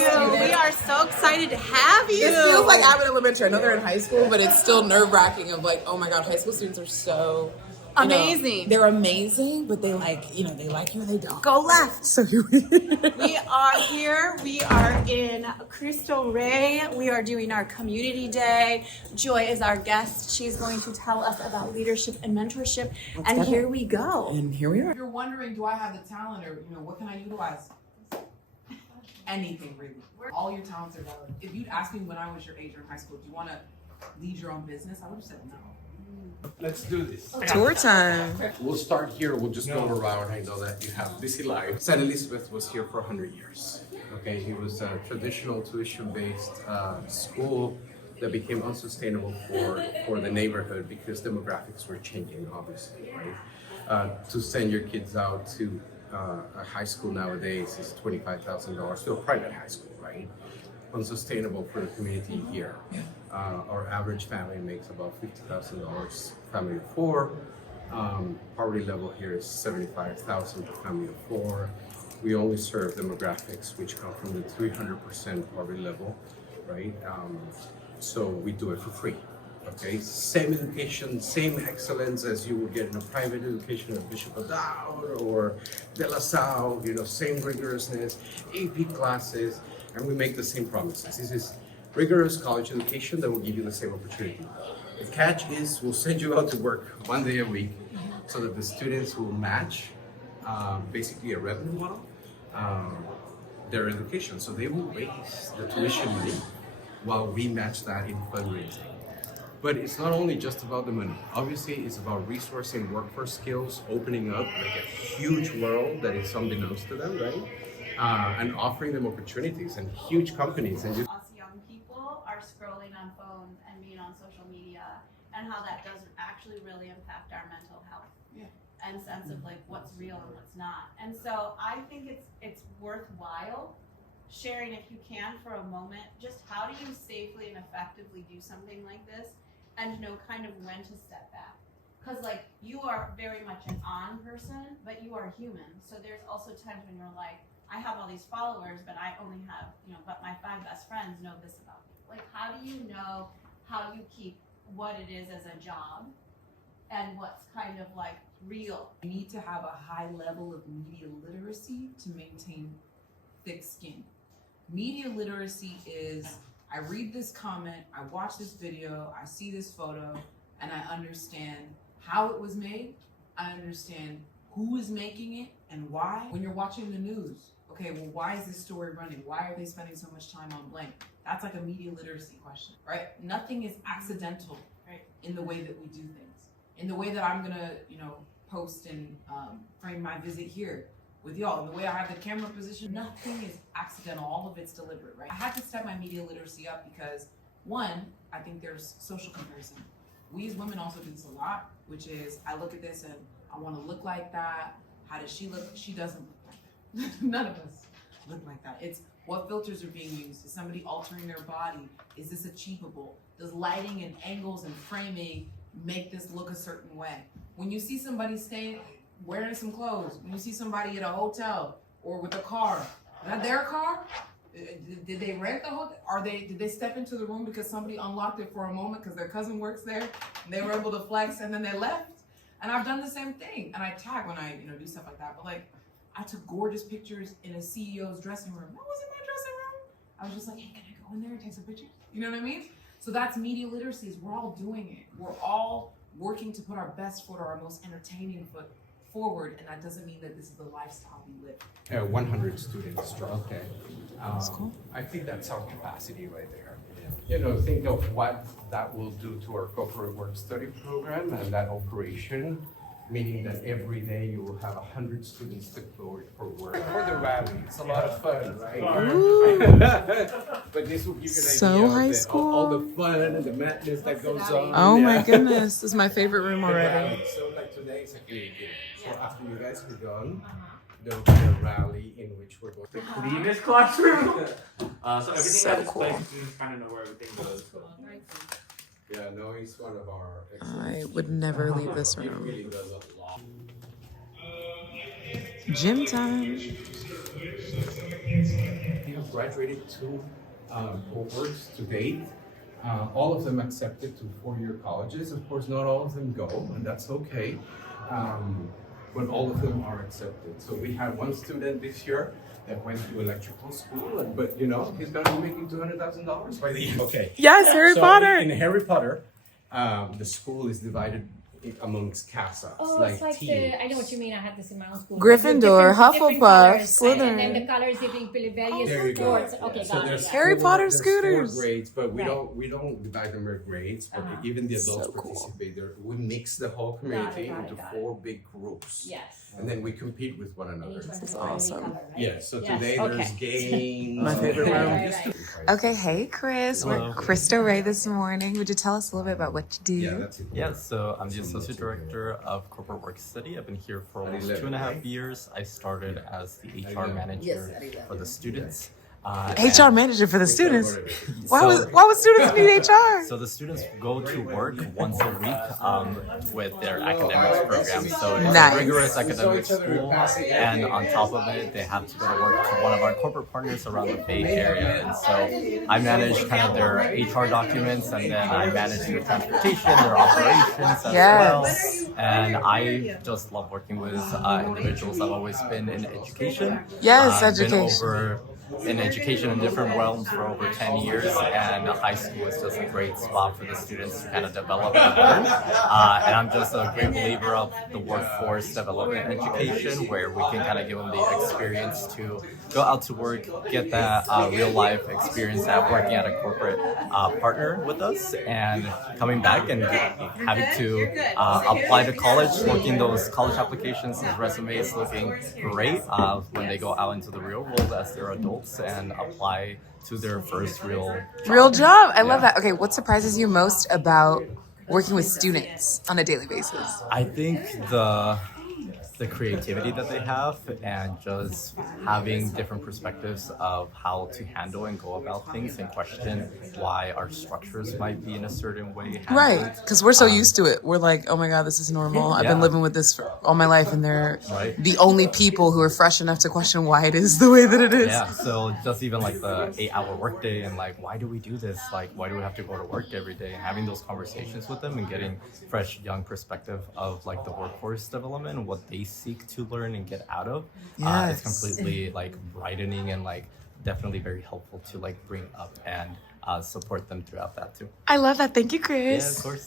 We are so excited to have you. It feels like I'm in elementary. I know they're in high school, but it's still nerve-wracking of like, oh my god, high school students are so amazing. They're amazing, but they like you or they don't. Go left. So we are here. We are in Cristo Rey. We are doing our community day. Joy is our guest. She's going to tell us about leadership and mentorship. And here we go. And here we are. If you're wondering, do I have the talent or what can I utilize? Anything really. All your talents are valid. If you'd asked me when I was your age or in high school, do you want to lead your own business? I would have said no. Let's do this. Tour time. We'll start here. We'll just go around. I know that you have busy life. St. Elizabeth was here for 100 years. Okay, it was a traditional tuition-based school that became unsustainable for the neighborhood because demographics were changing, obviously, right? To send your kids out to a high school nowadays is $25,000 to a private high school, right? Unsustainable for the community here. Our average family makes about $50,000, family of four. Poverty level here is $75,000 for family of four. We only serve demographics which come from the 300% poverty level, right? So we do it for free. Okay, same education, same excellence as you would get in a private education at Bishop O'Dowd or De La Salle, same rigorousness, AP classes, and we make the same promises. This is rigorous college education that will give you the same opportunity. The catch is we'll send you out to work 1 day a week so that the students will match basically a revenue model, their education. So they will raise the tuition money while we match that in fundraising. But it's not only just about the money. Obviously, it's about resourcing workforce skills, opening up like a huge world that is unbeknownst to them, right? And offering them opportunities and huge companies. And Us young people are scrolling on phones and being on social media, and how that does actually really impact our mental health and sense of like what's real and what's not. And so I think it's worthwhile sharing, if you can, for a moment, just how do you safely and effectively do something like this and know kind of when to step back. Because like you are very much an on person, but you are human. So there's also times when you're like, I have all these followers, but I only have, but my 5 best friends know this about me. Like, how do you know how you keep what it is as a job and what's kind of like real? You need to have a high level of media literacy to maintain thick skin. Media literacy is, I read this comment, I watch this video, I see this photo, and I understand how it was made. I understand who is making it and why. When you're watching the news, okay, well, why is this story running? Why are they spending so much time on blank? That's like a media literacy question, right? Nothing is accidental, right, in the way that we do things. In the way that I'm gonna, post and frame my visit here with y'all, the way I have the camera position, nothing is accidental, all of it's deliberate, right? I had to step my media literacy up because, one, I think there's social comparison. We as women also do this a lot, which is, I look at this and I wanna look like that. How does she look? She doesn't look like that. None of us look like that. It's what filters are being used. Is somebody altering their body? Is this achievable? Does lighting and angles and framing make this look a certain way? When you see somebody wearing some clothes, when you see somebody at a hotel or with a car, is that their car? Did they rent the hotel? Did they step into the room because somebody unlocked it for a moment because their cousin works there and they were able to flex and then they left? And I've done the same thing, and I tag when I do stuff like that. But like, I took gorgeous pictures in a CEO's dressing room. That wasn't my dressing room. I was just like, hey, can I go in there and take some pictures? You know what I mean? So that's media literacy. Is we're all doing it. We're all working to put our best foot or our most entertaining foot forward, and that doesn't mean that this is the lifestyle we live. 100 students strong. Okay. That's cool. I think that's our capacity right there. Think of what that will do to our corporate work study program and that operation, meaning that every day you will have 100 students deployed for work. For the rally, it's a lot of fun, right? But this will give you an idea high of school. all the fun and the madness that goes on. Oh my goodness, this is my favorite room already. Rally. So like today is a great day. So after you guys are done, there will be a rally in which we're going to cleanest classroom. So everything So at this cool. place, you kind of know where everything goes. Yeah, no, he's one of our I would never leave this He room. really does a lot. Gym time. He was graduated 2 cohorts to date. All of them accepted to 4-year colleges. Of course, not all of them go, and that's okay. But all of them are accepted. So we had one student this year that went to electrical school, but he's gonna be making $200,000 by the end. Okay. Yes, Harry Potter. In Harry Potter, the school is divided amongst CASAs, Oh, it's like teams. I know what you mean. I had this in my own school. Gryffindor, Different Hufflepuff, colors, right? Slytherin. And then the colors different There you various go. sports. Okay, So got it. there's Yeah. Harry Potter there's scooters. 4 grades, but we Right. don't divide them by grades. But Uh-huh. even the adults So cool. participate. We mix the whole community got it, into got it. 4 big groups, Yes. and then we compete with one And another. each one This is has a awesome. color, right? Yeah. So Yes, today okay. there's games. My favorite Right, room. right, Okay, hey Chris, we're Hello. Cristo Rey this morning. Would you tell us a little bit about what you do? Yeah, that's it. Yeah, so I'm the Associate Director of Corporate Work Study. I've been here for almost 2.5 years. I started as the HR manager for the students. HR and- manager for the students. Why So- would students need HR? So the students go to work once a week with their academics program. So it's Nice. a rigorous academic school, and on top of it, they have to go to work to one of our corporate partners around the Bay Area. And so I manage kind of their HR documents, and then I manage their transportation, their operations as well. And I just love working with individuals. I've always been in education. Yes, I've been education. over in education in different realms for over 10 years, and high school is just a great spot for the students to kind of develop and learn. And I'm just a great believer of the workforce development education, where we can kind of give them the experience to go out to work, get that real life experience at working at a corporate partner with us, and coming back and having to apply to college, working those college applications, those resumes looking great when they go out into the real world as they're adults and apply to their first Real job. I love Yeah. that. Okay, what surprises you most about working with students on a daily basis? I think the creativity that they have, and just having different perspectives of how to handle and go about things, and question why our structures might be in a certain way handled. Right, because we're so used to it. We're like, oh my God, this is normal. I've been Yeah. living with this for all my life, and they're Right. the only people who are fresh enough to question why it is the way that it is. Yeah, so just even like the 8-hour workday, and like, why do we do this? Like, why do we have to go to work every day? And having those conversations with them and getting fresh, young perspective of like the workforce development and what they seek to learn and get out of. Yes. It's completely like brightening, and like definitely very helpful to like bring up and support them throughout that too. I love that. Thank you, Yeah, Chris. of course.